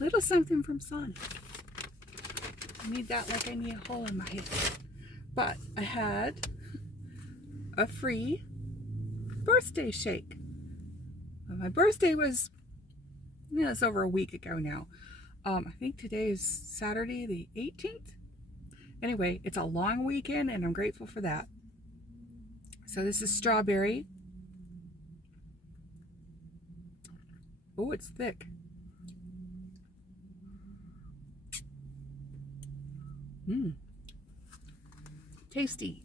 Little something from Sonic. I need that like I need a hole in my head. But I had a free birthday shake. Well, my birthday was, it's over a week ago now. I think today is Saturday the 18th. Anyway, it's a long weekend and I'm grateful for that. So this is strawberry. Oh, it's thick. Tasty.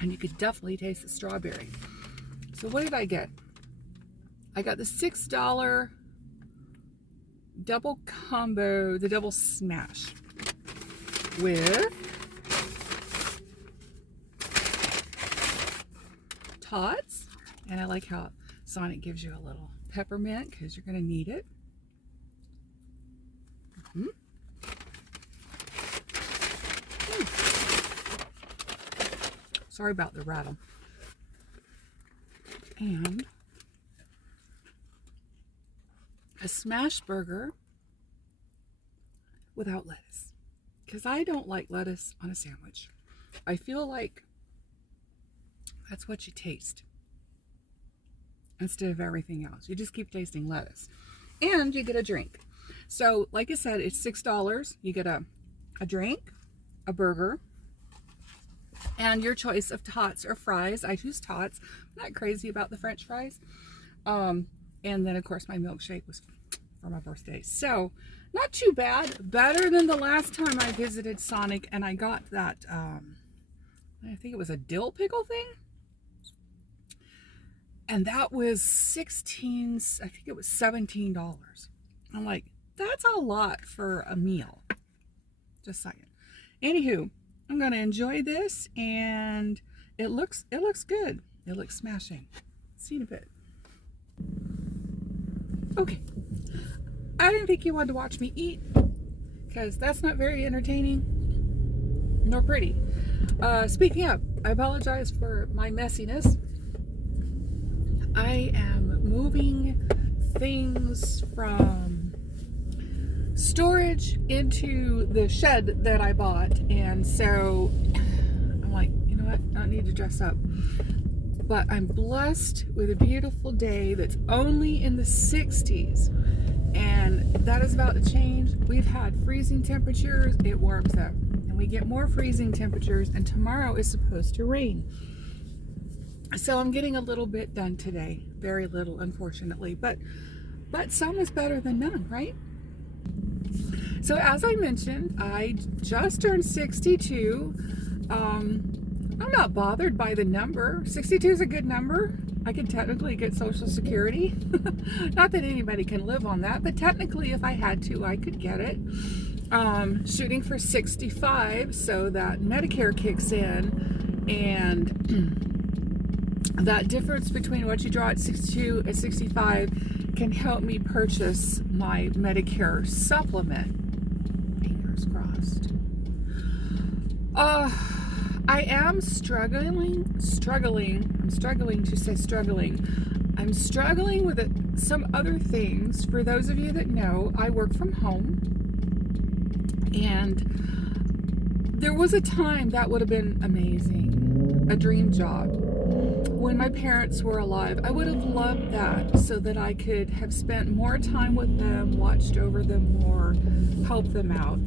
And you could definitely taste the strawberry. So what did I get? I got the $6 double combo, the double smash with Tots. And I like how Sonic gives you a little peppermint because you're going to need it. Sorry about the rattle. And a smash burger without lettuce. Because I don't like lettuce on a sandwich. I feel like that's what you taste instead of everything else. You just keep tasting lettuce. And you get a drink. So, like I said, it's $6. You get a drink, a burger, and your choice of tots or fries. I choose tots. I'm not crazy about the French fries. And then, of course, my milkshake was for my birthday. So, not too bad. Better than the last time I visited Sonic and I got that, I think it was a dill pickle thing. And that was I think it was $17. I'm like, that's a lot for a meal. Just saying. Anywho, I'm going to enjoy this, and it looks good. It looks smashing. See you in a bit. Okay. I didn't think you wanted to watch me eat, because that's not very entertaining nor pretty. Speaking of, I apologize for my messiness. I am moving things from storage into the shed that I bought, and so I'm like, you know what, I don't need to dress up. But I'm blessed with a beautiful day that's only in the 60s, and that is about to change. We've had freezing temperatures. It warms up and we get more freezing temperatures, and tomorrow is supposed to rain. So I'm getting a little bit done today. Very little, unfortunately, but some is better than none, right? So as I mentioned, I just turned 62. I'm not bothered by the number. 62 is a good number. I could technically get Social Security. Not that anybody can live on that, but technically if I had to, I could get it. Shooting for 65 so that Medicare kicks in, and that difference between what you draw at 62 and 65 can help me purchase my Medicare supplement. Fingers crossed. I am struggling. I'm struggling with some other things. For those of you that know, I work from home, and there was a time that would have been amazing, a dream job. When my parents were alive, I would have loved that so that I could have spent more time with them, watched over them more, helped them out.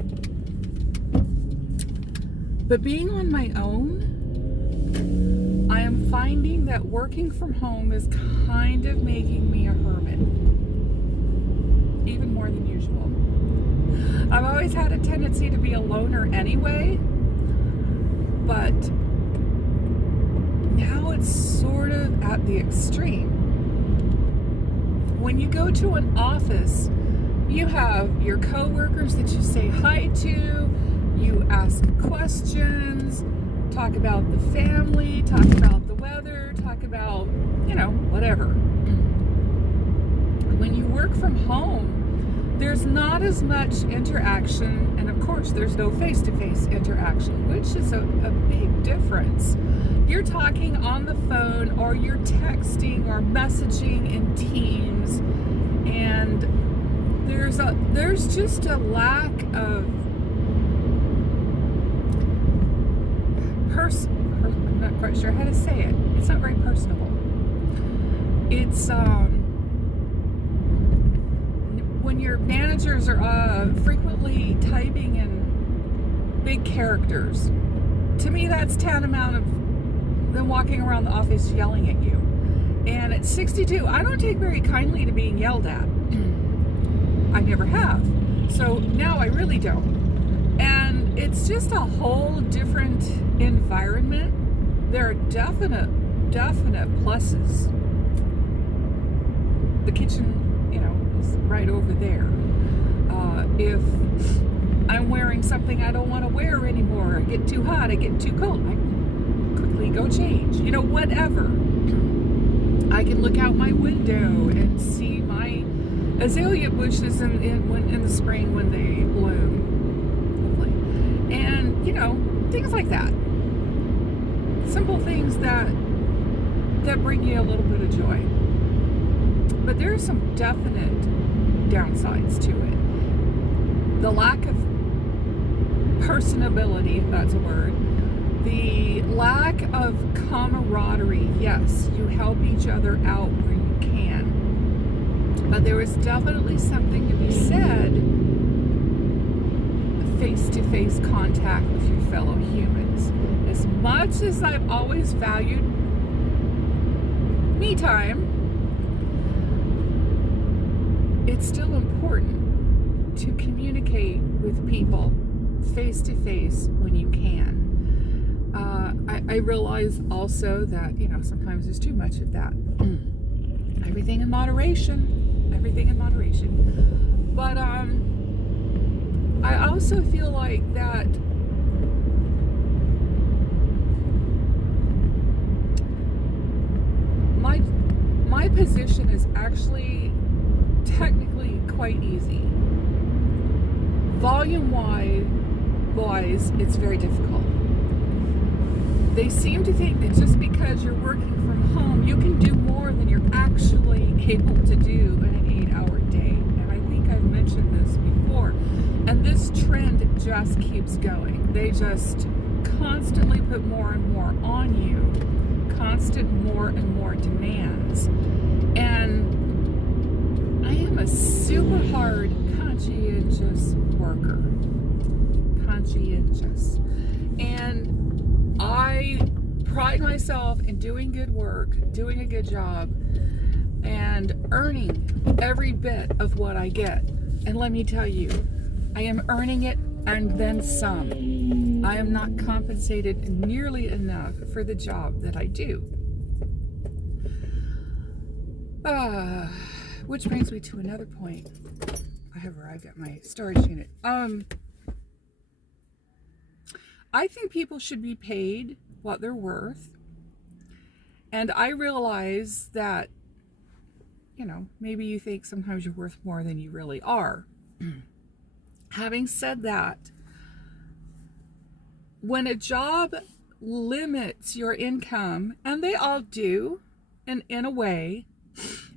But being on my own, I am finding that working from home is kind of making me a hermit. Even more than usual. I've always had a tendency to be a loner anyway, but now it's sort of at the extreme. When you go to an office, you have your coworkers that you say hi to, you ask questions, talk about the family, talk about the weather, talk about, whatever. When you work from home, there's not as much interaction, and of course there's no face-to-face interaction, which is a big difference. You're talking on the phone, or you're texting or messaging in Teams, and there's just a lack of I'm not quite sure how to say it. It's not very personable. It's when your managers are frequently typing in big characters. To me, that's tantamount of them walking around the office yelling at you. And at 62, I don't take very kindly to being yelled at. I never have. So now I really don't. And it's just a whole different environment. There are definite pluses. The kitchen, is right over there. If I'm wearing something I don't want to wear anymore, I get too hot, I get too cold, I quickly go change. Whatever. I can look out my window and see my azalea bushes in the spring when they bloom. Lovely. And, things like that. Simple things that bring you a little bit of joy. But there are some definite downsides to it. The lack of personability, if that's a word. The lack of camaraderie. Yes, you help each other out where you can. But there is definitely something to be said, face-to-face contact with your fellow humans. As much as I've always valued me time, it's still important to communicate with people face-to-face when you can. I realize also that, sometimes there's too much of that. Everything in moderation. But I also feel like that my position is actually technically quite easy. Volume-wise, it's very difficult. They seem to think that just because you're working from home, you can do more than you're actually able to do in an 8-hour day. And I think I've mentioned this before. And this trend just keeps going. They just constantly put more and more on you. Constant more and more demands. And I am a super hard, conscientious worker. Conscientious. And I pride myself in doing good work, doing a good job, and earning every bit of what I get. And let me tell you, I am earning it and then some. I am not compensated nearly enough for the job that I do. Which brings me to another point. I have arrived at my storage unit. I think people should be paid what they're worth. And I realize that, maybe you think sometimes you're worth more than you really are. Having said that, when a job limits your income, and they all do, in a way,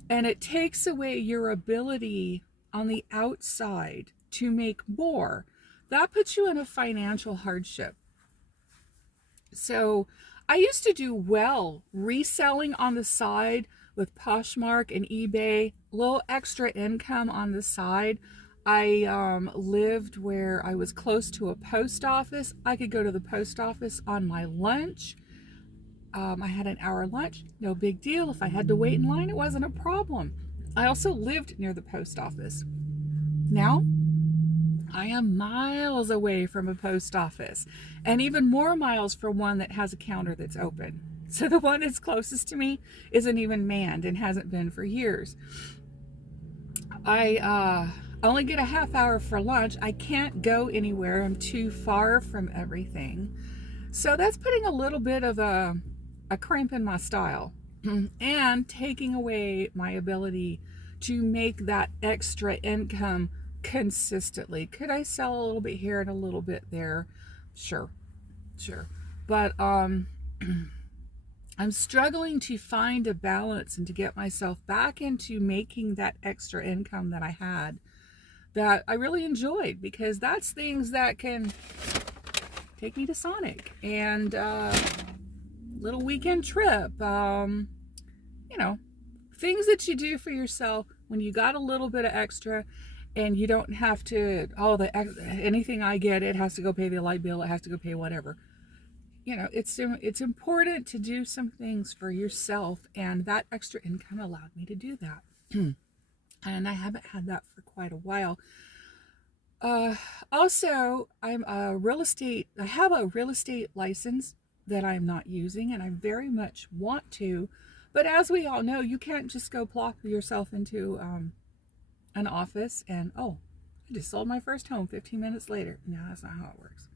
and it takes away your ability on the outside to make more, that puts you in a financial hardship. So I used to do well reselling on the side with Poshmark and eBay, a little extra income on the side. I lived where I was close to a post office. I could go to the post office on my lunch. I had an hour lunch, no big deal. If I had to wait in line, it wasn't a problem. I also lived near the post office. Now, I am miles away from a post office, and even more miles from one that has a counter that's open. So the one that's closest to me isn't even manned and hasn't been for years. I only get a half hour for lunch. I can't go anywhere. I'm too far from everything. So that's putting a little bit of a crimp in my style and taking away my ability to make that extra income consistently. Could I sell a little bit here and a little bit there? Sure. But I'm struggling to find a balance and to get myself back into making that extra income that I had that I really enjoyed, because that's things that can take me to Sonic and little weekend trip. You know, things that you do for yourself when you got a little bit of extra, and you don't have to, oh, anything I get, it has to go pay the light bill, it has to go pay whatever. You know, it's important to do some things for yourself, and that extra income allowed me to do that. And I haven't had that for quite a while. Also, I have a real estate license that I'm not using, and I very much want to. But as we all know, you can't just go plop yourself into an office and, oh, I just sold my first home 15 minutes later. No, that's not how it works.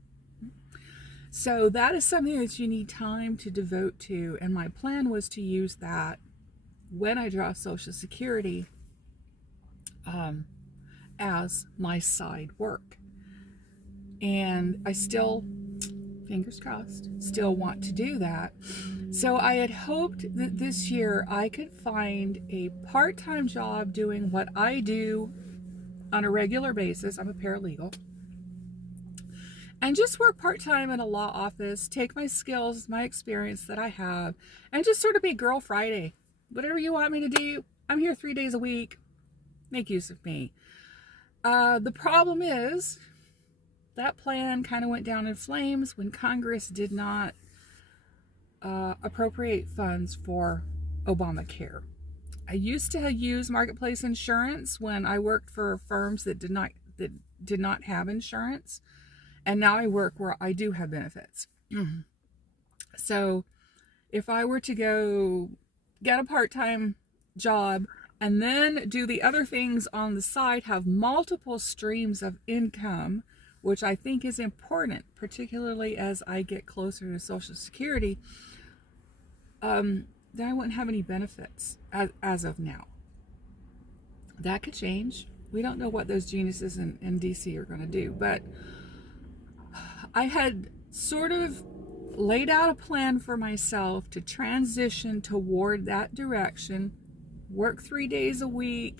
So that is something that you need time to devote to. And my plan was to use that when I draw Social Security as my side work. And I still, fingers crossed, still want to do that. So I had hoped that this year I could find a part-time job doing what I do on a regular basis. I'm a paralegal. And just work part-time in a law office, take my skills, my experience that I have, and just sort of be Girl Friday. Whatever you want me to do, I'm here 3 days a week. Make use of me. The problem is that plan kind of went down in flames when Congress did not appropriate funds for Obamacare. I used to use Marketplace Insurance when I worked for firms that did not have insurance, and now I work where I do have benefits. So if I were to go get a part-time job and then do the other things on the side, have multiple streams of income, which I think is important, particularly as I get closer to Social Security, then I wouldn't have any benefits as of now. That could change. We don't know what those geniuses in DC are going to do, but I had sort of laid out a plan for myself to transition toward that direction, work 3 days a week.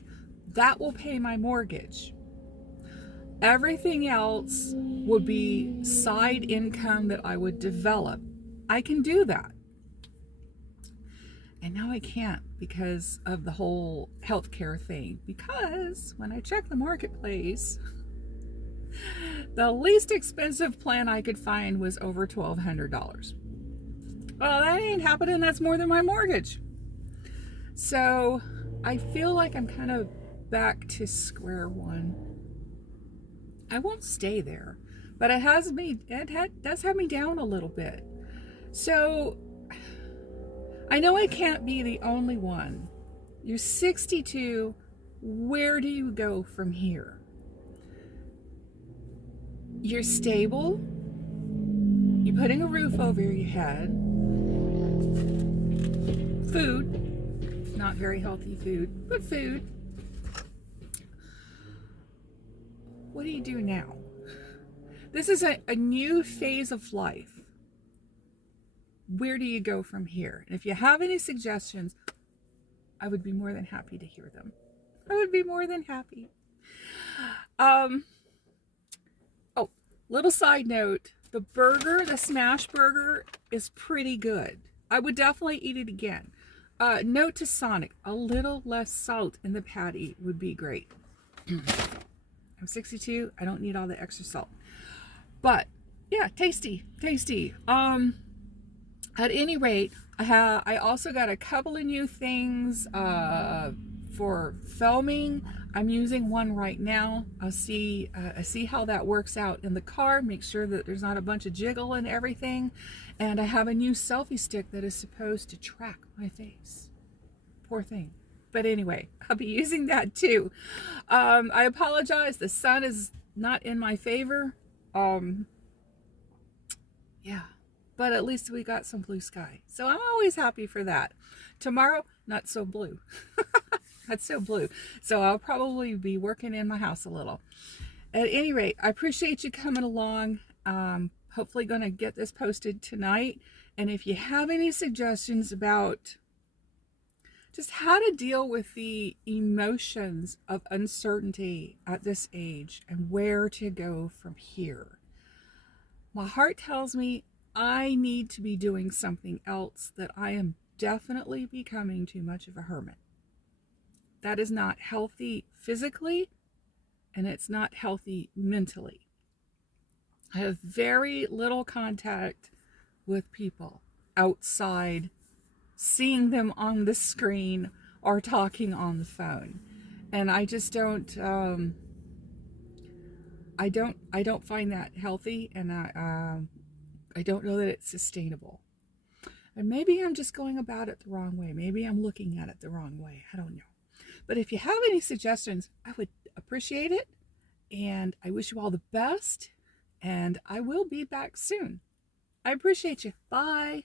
That will pay my mortgage. Everything else would be side income that I would develop. I can do that. And now I can't because of the whole healthcare thing. Because when I checked the Marketplace, the least expensive plan I could find was over $1,200. Well, that ain't happening. That's more than my mortgage. So I feel like I'm kind of back to square one. I won't stay there, but it does have me down a little bit. So I know I can't be the only one. You're 62. Where do you go from here? You're stable. You're putting a roof over your head. Food. Not very healthy food, but food. What do you do now? This is a new phase of life. Where do you go from here? And if you have any suggestions, I would be more than happy to hear them. I would be more than happy. Little side note, the smash burger is pretty good. I would definitely eat it again. Note to Sonic, a little less salt in the patty would be great. I'm 62, I don't need all the extra salt. But yeah, tasty. At any rate, I also got a couple of new things for filming. I'm using one right now. I see how that works out in the car. Make sure that there's not a bunch of jiggle and everything. And I have a new selfie stick that is supposed to track my face. Poor thing. But anyway, I'll be using that too. I apologize. The sun is not in my favor. Yeah. But at least we got some blue sky. So I'm always happy for that. Tomorrow, not so blue. Not so blue. So I'll probably be working in my house a little. At any rate, I appreciate you coming along. Hopefully going to get this posted tonight. And if you have any suggestions about just how to deal with the emotions of uncertainty at this age and where to go from here. My heart tells me I need to be doing something else, that I am definitely becoming too much of a hermit. That is not healthy physically, and it's not healthy mentally. I have very little contact with people outside, seeing them on the screen or talking on the phone. And I just don't find that healthy, and I don't know that it's sustainable. And maybe I'm just going about it the wrong way. Maybe I'm looking at it the wrong way. I don't know. But if you have any suggestions, I would appreciate it. And I wish you all the best. And I will be back soon. I appreciate you. Bye.